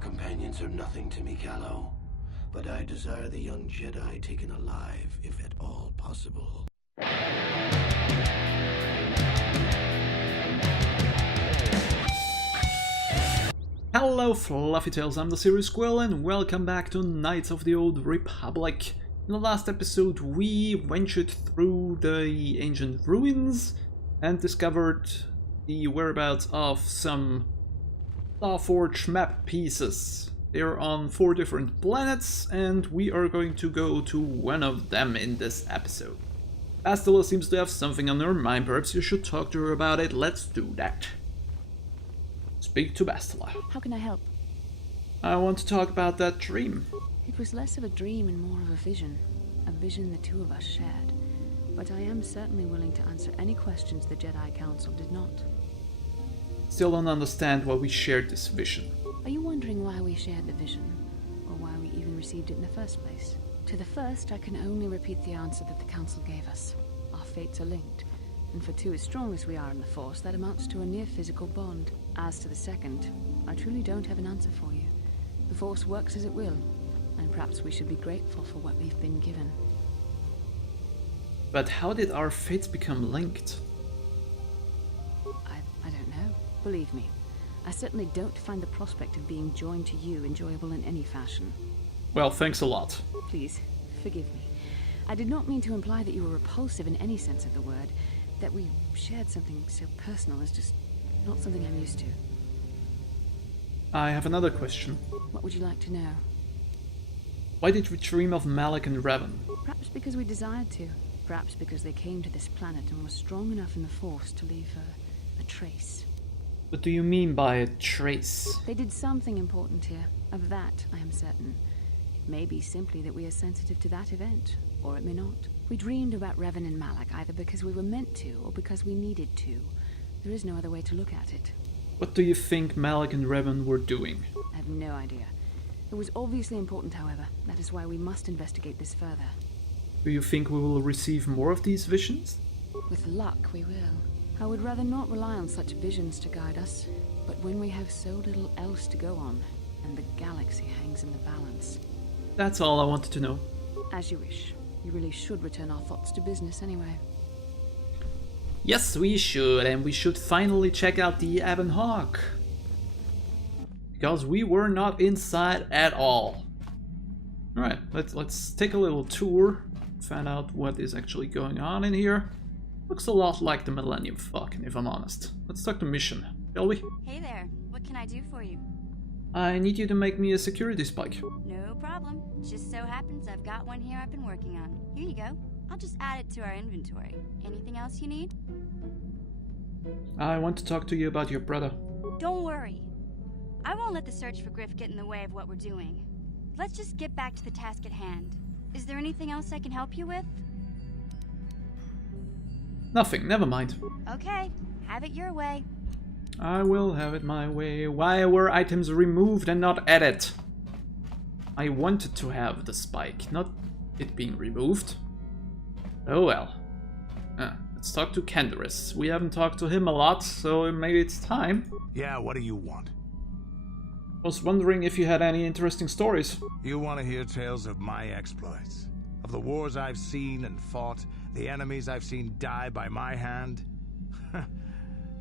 companions are nothing to me, Callow. But I desire the young Jedi taken alive, if at all possible. Hello Fluffy Tails, I'm the Series Squirrel and welcome back to Knights of the Old Republic. In the last episode we ventured through the ancient ruins and discovered the whereabouts of some Starforge map pieces. They're on 4 different planets and we are going to go to one of them in this episode. Bastila seems to have something on her mind, perhaps you should talk to her about it. Let's do that. Speak to Bastila. How can I help? I want to talk about that dream. It was less of a dream and more of a vision the two of us shared. But I am certainly willing to answer any questions the Jedi Council did not. Still don't understand why we shared this vision. Are you wondering why we shared the vision? Or why we even received it in the first place? To the first, I can only repeat the answer that the Council gave us. Our fates are linked. And for two as strong as we are in the Force, that amounts to a near-physical bond. As to the second, I truly don't have an answer for you. The Force works as it will, and perhaps we should be grateful for what we've been given. But how did our fates become linked? I don't know. Believe me, I certainly don't find the prospect of being joined to you enjoyable in any fashion. Well, thanks a lot. Please, forgive me. I did not mean to imply that you were repulsive in any sense of the word. That we shared something so personal is just not something I'm used to. I have another question. What would you like to know? Why did we dream of Malak and Revan? Perhaps because we desired to. Perhaps because they came to this planet and were strong enough in the Force to leave a trace. What do you mean by a trace? They did something important here. Of that, I am certain. It may be simply that we are sensitive to that event, or it may not. We dreamed about Revan and Malak either because we were meant to, or because we needed to. There is no other way to look at it. What do you think Malak and Revan were doing? I have no idea. It was obviously important, however. That is why we must investigate this further. Do you think we will receive more of these visions? With luck, we will. I would rather not rely on such visions to guide us. But when we have so little else to go on, and the galaxy hangs in the balance... That's all I wanted to know. As you wish. You really should return our thoughts to business anyway. Yes, we should, and we should finally check out the Ebon Hawk. Because we were not inside at all. Alright, let's take a little tour, find out what is actually going on in here. Looks a lot like the Millennium Falcon, if I'm honest. Let's start the mission, shall we? Hey there, what can I do for you? I need you to make me a security spike. No problem. Just so happens I've got one here I've been working on. Here you go. I'll just add it to our inventory. Anything else you need? I want to talk to you about your brother. Don't worry. I won't let the search for Griff get in the way of what we're doing. Let's just get back to the task at hand. Is there anything else I can help you with? Nothing, never mind. Okay, have it your way. I will have it my way. Why were items removed and not added? I wanted to have the spike, not it being removed. Oh well. Let's talk to Canderous. We haven't talked to him a lot, so maybe it's time. Yeah, what do you want? Was wondering if you had any interesting stories. You want to hear tales of my exploits? Of the wars I've seen and fought, the enemies I've seen die by my hand?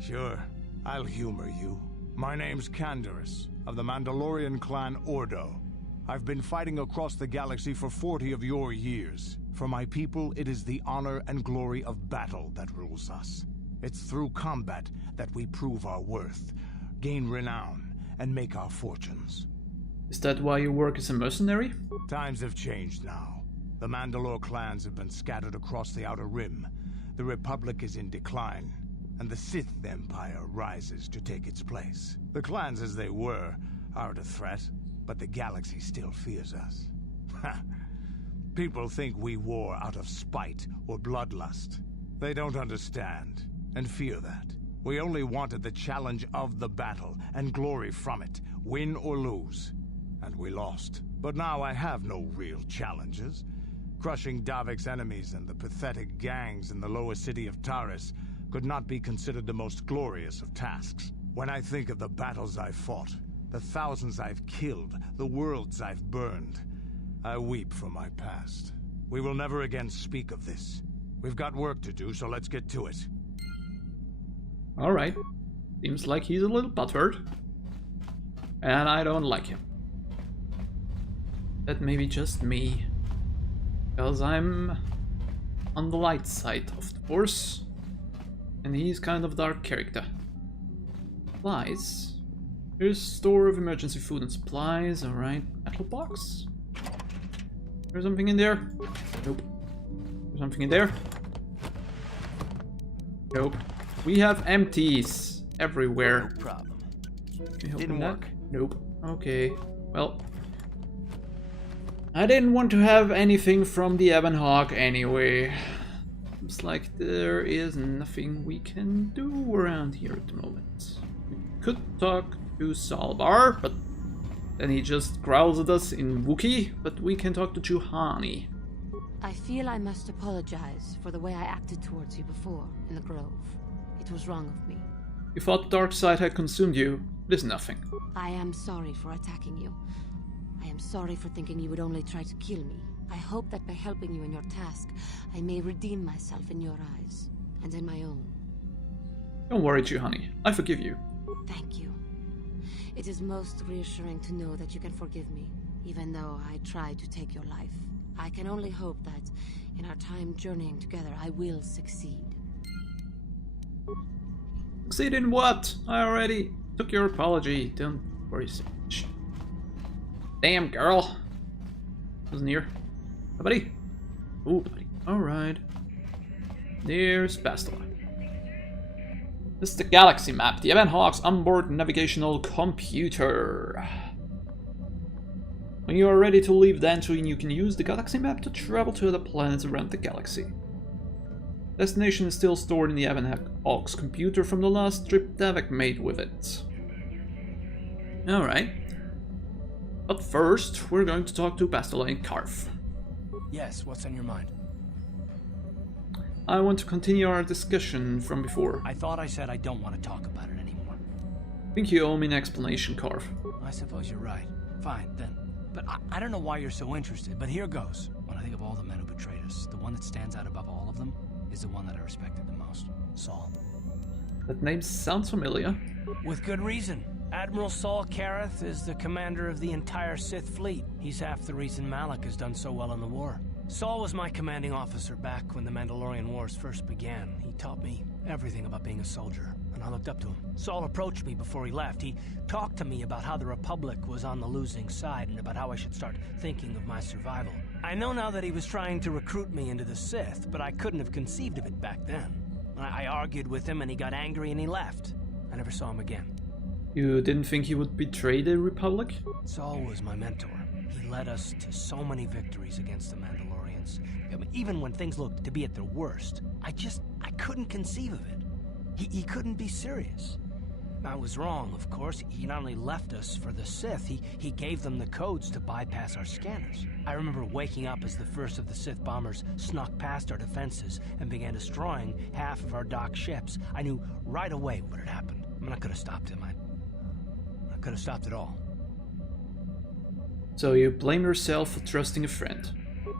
Sure, I'll humor you. My name's Canderous, of the Mandalorian clan Ordo. I've been fighting across the galaxy for 40 of your years. For my people, it is the honor and glory of battle that rules us. It's through combat that we prove our worth, gain renown, and make our fortunes. Is that why you work as a mercenary? Times have changed now. The Mandalore clans have been scattered across the Outer Rim. The Republic is in decline, and the Sith Empire rises to take its place. The clans as they were aren't a threat, but the galaxy still fears us. People think we war out of spite or bloodlust. They don't understand, and fear that. We only wanted the challenge of the battle, and glory from it, win or lose. And we lost. But now I have no real challenges. Crushing Davik's enemies and the pathetic gangs in the lower city of Taris could not be considered the most glorious of tasks. When I think of the battles I fought, The thousands I've killed, the worlds I've burned. I weep for my past. We will never again speak of this. We've got work to do, so let's get to it. Alright. Seems like he's a little butthurt. And I don't like him. That may be just me. Because I'm on the light side of the force. And he's kind of dark character. Supplies. Here's store of emergency food and supplies. Alright. Metal box. There's something in there? Nope. There's something in there? Nope. We have empties everywhere. No problem. Can you help Didn't with that? work. Nope. Okay. Well, I didn't want to have anything from the Ebon Hawk anyway. Looks like there is nothing we can do around here at the moment. We could talk to Salvar, but then he just growls at us in Wookiee, but we can talk to Juhani. I feel I must apologize for the way I acted towards you before in the Grove. It was wrong of me. You thought the dark side had consumed you. It is nothing. I am sorry for attacking you. I am sorry for thinking you would only try to kill me. I hope that by helping you in your task, I may redeem myself in your eyes, and in my own. Don't worry, Juhani. I forgive you. Thank you. It is most reassuring to know that you can forgive me, even though I tried to take your life. I can only hope that, in our time journeying together, I will succeed. Succeed in what? I already took your apology. Don't worry so much. Damn, girl. Wasn't here. Hi, buddy. Oh, buddy. Alright. There's Bastila. This is the galaxy map, the Ebon Hawk's onboard navigational computer. When you are ready to leave Dantooine, you can use the galaxy map to travel to other planets around the galaxy. Destination is still stored in the Ebon Hawk's computer from the last trip Davik made with it. Alright. But first, we're going to talk to Bastila and Karf. Yes, what's on your mind? I want to continue our discussion from before. I thought I said I don't want to talk about it anymore. I think you owe me an explanation, Karf. I suppose you're right. Fine, then. But I don't know why you're so interested, but here goes. When I think of all the men who betrayed us, the one that stands out above all of them is the one that I respected the most. Saul. That name sounds familiar. With good reason. Admiral Saul Kareth is the commander of the entire Sith fleet. He's half the reason Malak has done so well in the war. Saul was my commanding officer back when the Mandalorian Wars first began. He taught me everything about being a soldier, and I looked up to him. Saul approached me before he left. He talked to me about how the Republic was on the losing side and about how I should start thinking of my survival. I know now that he was trying to recruit me into the Sith, but I couldn't have conceived of it back then. I argued with him and he got angry and he left. I never saw him again. You didn't think he would betray the Republic? Saul was my mentor. He led us to so many victories against the Mandalorians. I mean, even when things looked to be at their worst, I couldn't conceive of it. He couldn't be serious. I was wrong, of course. He not only left us for the Sith, he gave them the codes to bypass our scanners. I remember waking up as the first of the Sith bombers snuck past our defenses and began destroying half of our docked ships. I knew right away what had happened. I mean, I could have stopped him. I could have stopped it all. So you blame yourself for trusting a friend.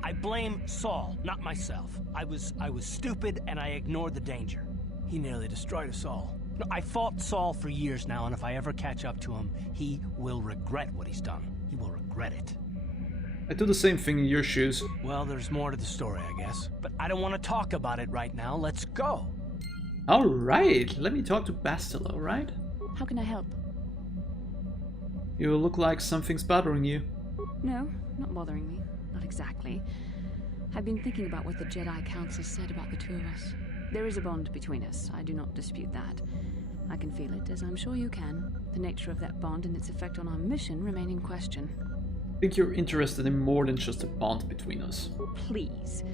I blame Saul, not myself. I was stupid and I ignored the danger. He nearly destroyed us all. No, I fought Saul for years now, and if I ever catch up to him, he will regret what he's done. He will regret it. I do the same thing in your shoes. Well, there's more to the story, I guess. But I don't want to talk about it right now. Let's go. Alright, let me talk to Bastila, alright? How can I help? You look like something's bothering you. No, not bothering me. Not exactly. I've been thinking about what the Jedi Council said about the two of us. There is a bond between us. I do not dispute that. I can feel it, as I'm sure you can. The nature of that bond and its effect on our mission remain in question. I think you're interested in more than just a bond between us. Please.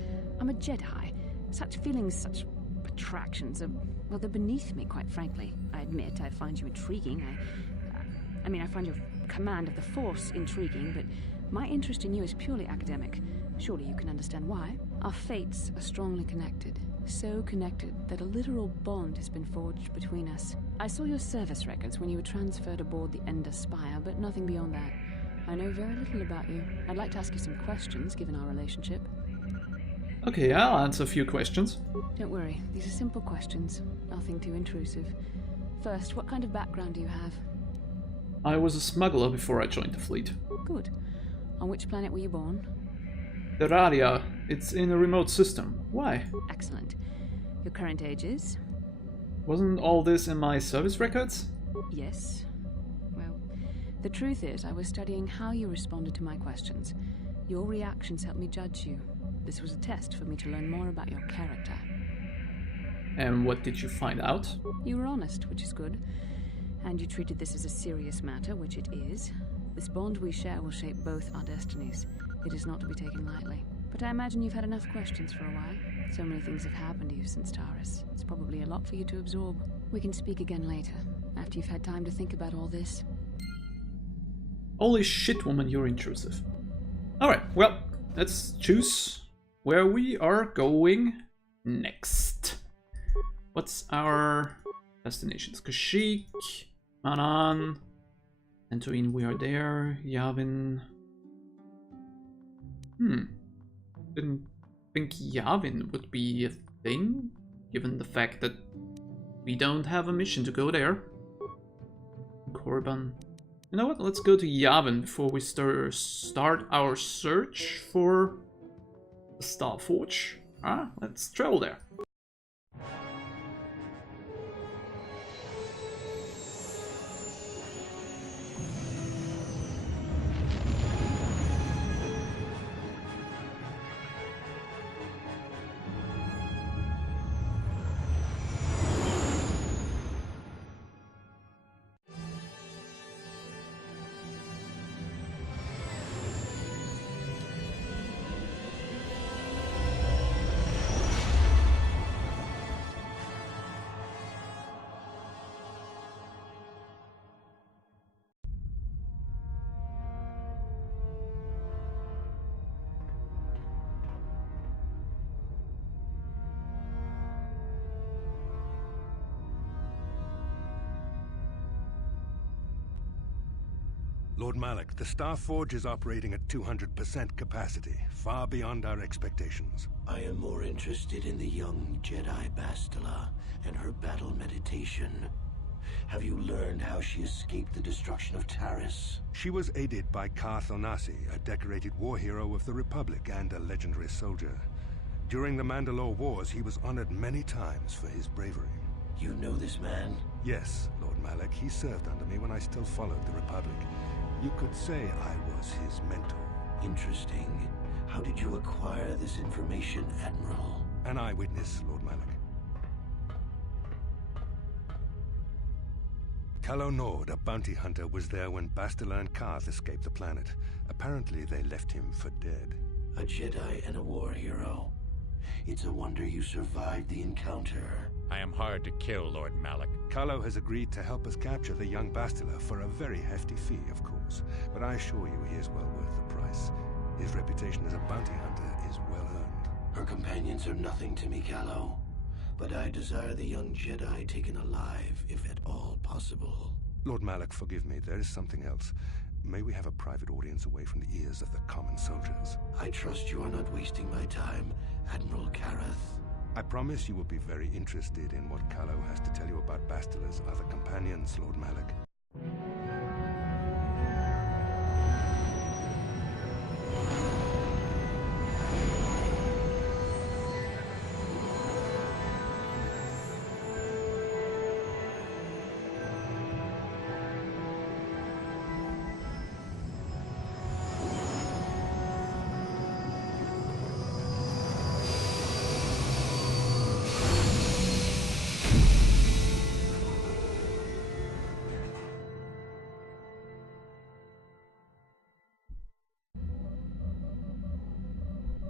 I'm a Jedi. Such feelings, such attractions are, well, they're beneath me, quite frankly. I admit I find you intriguing. I find your command of the Force intriguing, but my interest in you is purely academic. Surely you can understand why. Our fates are strongly connected. So connected that a literal bond has been forged between us. I saw your service records when you were transferred aboard the Ender Spire, but nothing beyond that. I know very little about you. I'd like to ask you some questions, given our relationship. Okay, I'll answer a few questions. Don't worry, these are simple questions. Nothing too intrusive. First, what kind of background do you have? I was a smuggler before I joined the fleet. Good. On which planet were you born? Terraria. It's in a remote system. Why? Excellent. Your current age is? Wasn't all this in my service records? Yes. Well, the truth is, I was studying how you responded to my questions. Your reactions helped me judge you. This was a test for me to learn more about your character. And what did you find out? You were honest, which is good. And you treated this as a serious matter, which it is. This bond we share will shape both our destinies. It is not to be taken lightly. But I imagine you've had enough questions for a while. So many things have happened to you since Taurus. It's probably a lot for you to absorb. We can speak again later, after you've had time to think about all this. Holy shit, woman, you're intrusive. Alright, well, let's choose where we are going next. What's our destinations? Kashyyyk, Manan, Antoine, we are there. Yavin. Didn't think Yavin would be a thing, given the fact that we don't have a mission to go there. Korban. You know what? Let's go to Yavin before we start our search for the Starforge. Let's travel there. Lord Malak, the Starforge is operating at 200% capacity, far beyond our expectations. I am more interested in the young Jedi Bastila and her battle meditation. Have you learned how she escaped the destruction of Taris? She was aided by Karth Onasi, a decorated war hero of the Republic and a legendary soldier. During the Mandalore Wars, he was honored many times for his bravery. You know this man? Yes, Lord Malak. He served under me when I still followed the Republic. You could say I was his mentor. Interesting. How did you acquire this information, Admiral? An eyewitness, Lord Malak. Calo Nord, a bounty hunter, was there when Bastila and Karth escaped the planet. Apparently, they left him for dead. A Jedi and a war hero. It's a wonder you survived the encounter. I am hard to kill, Lord Malak. Calo has agreed to help us capture the young Bastila for a very hefty fee, of course. But I assure you he is well worth the price. His reputation as a bounty hunter is well earned. Her companions are nothing to me, Calo. But I desire the young Jedi taken alive, if at all possible. Lord Malak, forgive me. There is something else. May we have a private audience away from the ears of the common soldiers? I trust you are not wasting my time, Admiral Kareth. I promise you will be very interested in what Calo has to tell you about Bastila's other companions, Lord Malak.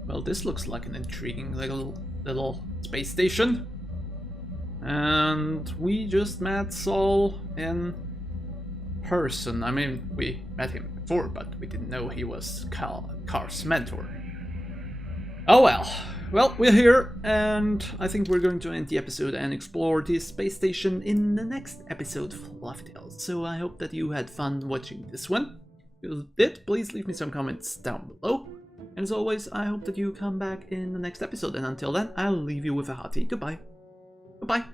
Well, this looks like an intriguing little space station. And we just met Saul in person. I mean, we met him before, but we didn't know he was Karth's mentor. Oh well, well, we're here, and I think we're going to end the episode and explore the space station in the next episode, Fluffy Tales. So I hope that you had fun watching this one. If you did, please leave me some comments down below. And as always, I hope that you come back in the next episode, and until then, I'll leave you with a hearty goodbye. Goodbye.